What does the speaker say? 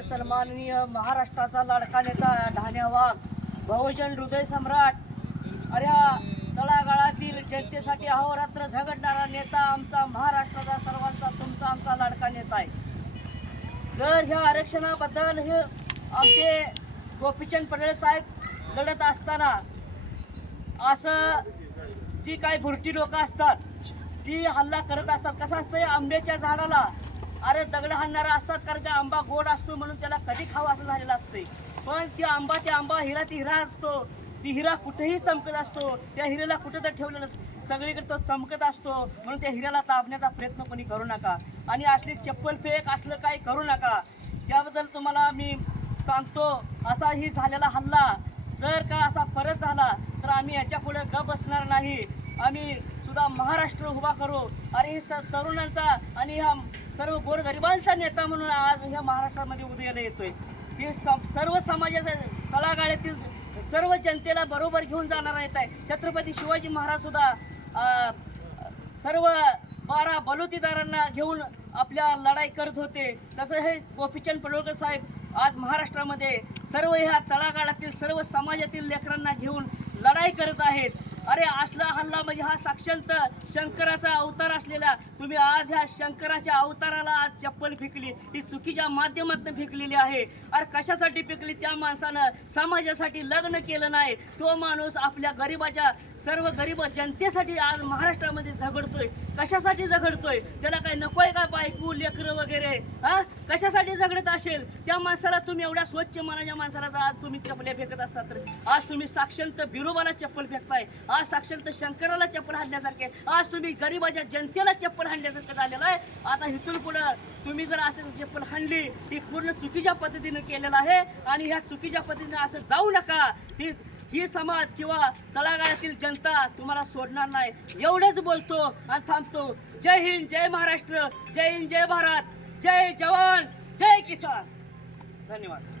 आपले सन्माननीय महाराष्ट्राचा लाडका नेता ढाण्या वाघ, बहुजन हृदय सम्राट, अरे तळागाळातील जनतेसाठी अहोरात्र झगडणारा नेता, आमचा महाराष्ट्राचा सर्वांचा तुमचा आमचा लाडका नेता आहे. जर ह्या आरक्षणाबद्दल हे आमचे गोपीचंद पडळे साहेब लढत असताना असं जी काही भुरटी लोक असतात ती हल्ला करत असतात. कसं असतं, आंब्याच्या झाडाला अरे दगड हाणणारा असतात, कारण त्या आंबा गोड असतो म्हणून त्याला कधी खावा असं झालेलं असते. पण ते आंबा हिरा ती हिरा असतो, ती हिरा कुठेही चमकत असतो. त्या हिऱ्याला कुठे तर ठेवलेलं सगळीकडे तो चमकत असतो, म्हणून त्या हिऱ्याला दाबण्याचा प्रयत्न कोणी करू नका. आणि असली चप्पल फेक असलं काही करू नका. त्याबद्दल तुम्हाला मी सांगतो, असा ही झालेला हल्ला जर का असा परत झाला तर आम्ही याच्या पुढे गप बसणार नाही. आम्ही सुद्धा महाराष्ट्र उभा करू. आणि तरुणांचा आणि ह्या सर्व गोरगरिबांचा नेता म्हणून आज ह्या महाराष्ट्रामध्ये उदयाला येतोय. हे सर्व समाजाच्या तळागाळातील सर्व जनतेला बरोबर घेऊन जाणारा नेता आहे. छत्रपती शिवाजी महाराज सुद्धा सर्व 12 बलुतेदारांना घेऊन आपल्या लढाई करत होते. तसं हे गोपीचंद पडळकर साहेब आज महाराष्ट्रामध्ये सर्व ह्या तळागाळातील सर्व समाजातील लेकरांना घेऊन लढाई करत आहेत. अरे असला हल्ला म्हणजे हा साक्षात शंकराचा अवतार असलेला, तुम्ही आज ह्या शंकराच्या अवताराला आज चप्पल फेकली, ही चुकीच्या माध्यमातून फेकलेली आहे. अरे कशासाठी फेकली? त्या माणसानं समाजासाठी लग्न केलं नाही. तो माणूस आपल्या गरिबाच्या सर्व गरीब जनतेसाठी आज महाराष्ट्रामध्ये झगडतोय. कशासाठी झगडतोय? त्याला काय नकोय का बायको लेकरं वगैरे? कशासाठी झगडत असेल? त्या माणसाला तुम्ही एवढ्या स्वच्छ मनाच्या माणसाला जर आज तुम्ही चप्पल फेकत असतात तर आज तुम्ही साक्षात बिरोबाला चप्पल फेकताय, आज साक्षात शंकराला चप्पल हाणण्यासारखे, आज तुम्ही गरिबाच्या जनतेला चप्पल हाणण्यासारखं झालेलं आहे. आता इथून पुढं तुम्ही जर असं चप्पल हाणली ती पूर्ण चुकीच्या पद्धतीने केलेलं आहे. आणि ह्या चुकीच्या पद्धतीने असं जाऊ नका. ही समाज किंवा तळागाळातील जनता तुम्हाला सोडणार नाही. एवढंच बोलतो आणि थांबतो. जय हिंद, जय महाराष्ट्र, जय हिंद, जय भारत, जय जवान, जय किसान. धन्यवाद.